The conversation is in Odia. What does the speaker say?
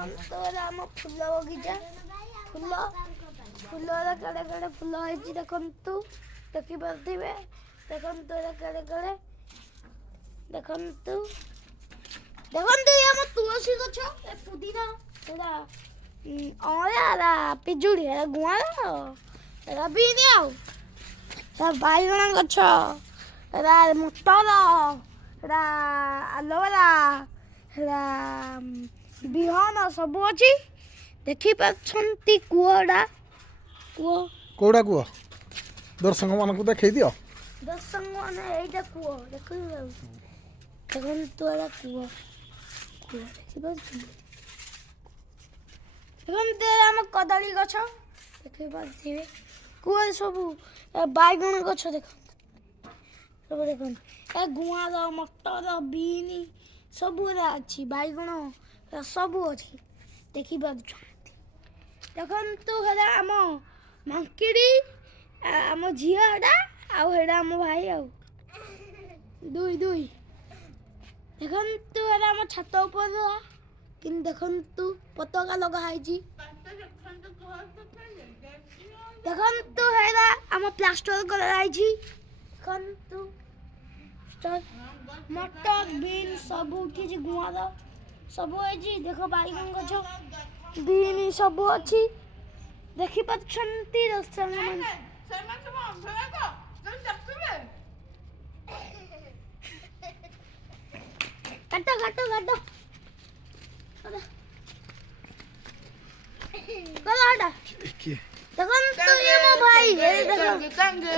ଦେଖନ୍ତୁ ଏଇଟା ଆମ ଫୁଲ ବଗିଚା। ଫୁଲ ଫୁଲର କେଡ଼େ କେଡ଼େ ଫୁଲ ହେଇଛି ଦେଖନ୍ତୁ, ଦେଖିପାରୁଥିବେ। ଦେଖନ୍ତୁ ଏଇଟା କେଡ଼େ କେଡ଼େ, ଦେଖନ୍ତୁ ଦେଖନ୍ତୁ ଇଏ ଆମ ତୁଳସୀ ଗଛ, ଏ ପୁଦିନା, ଏଇଟା ଅଁଳା, ଏଇଟା ପିଜୁଳି, ଏଇଟା ଗୁଆଁର, ଏଇଟା ବିନ୍, ଆଉ ଏଇଟା ବାଇଗଣ ଗଛ, ଏଇଟା ମଟର, ଏଇଟା ଆଲୋଭେରା, ଏଇଟା ବିହନ ସବୁ ଅଛି। ଦେଖିପାରୁଛନ୍ତି କୂଅଟା, କୂଅ କୋଉଟା କୁହ ଦର୍ଶକ ମାନଙ୍କୁ ଦେଖେଇ ଦିଅ। ଦର୍ଶକ ମାନେ ଏଇଟା କୂଅ ଦେଖନ୍ତୁ, ଦେଖନ୍ତୁ ଏଇଟା କୂଅ, କୂଅ ଦେଖିପାରୁଛନ୍ତି। ଦେଖନ୍ତୁ ଆମ କଦଳୀ ଗଛ ଦେଖିପାରୁଥିବେ। କୂଅରେ ସବୁ ବାଇଗଣ ଗଛ ଦେଖନ୍ତୁ, ସବୁ ଦେଖନ୍ତୁ। ଏ ଗୁଆଁର, ମଟର, ବିନ୍ ସବୁ ଏରା ଅଛି, ବାଇଗଣ ସବୁ ଅଛି ଦେଖିପାରୁଛନ୍ତି। ଦେଖନ୍ତୁ ହେରା ଆମ ମାଙ୍କିଡ଼ି, ଆମ ଝିଅ ଏଟା, ଆଉ ହେଟା ଆମ ଭାଇ, ଆଉ ଦୁଇ ଦେଖନ୍ତୁ ଏଟା ଆମ ଛାତ ଉପରେ, କିନ୍ତୁ ଦେଖନ୍ତୁ ପତାକା ଲଗା ହେଇଛି। ଦେଖନ୍ତୁ ହେରା ଆମ ପ୍ଲାଷ୍ଟର କରାଯାଇଛି। ଦେଖନ୍ତୁ ମଟର, ବିନ୍ ସବୁ ଉଠିଛି, ଗୁଆଁର ସବୁ ହେଇଛି। ଦେଖ ବାଇଗଣ ଗଛ, ବିନ୍ ସବୁ ଅଛି ଦେଖିପାରୁଛନ୍ତି ଦର୍ଶକ ମାନେ। କାଟ କାଟ କାଟ ଗଲାଟା ଦେଖନ୍ତୁ ଇଏ ମୋ ଭାଇ, ଦେଖନ୍ତୁ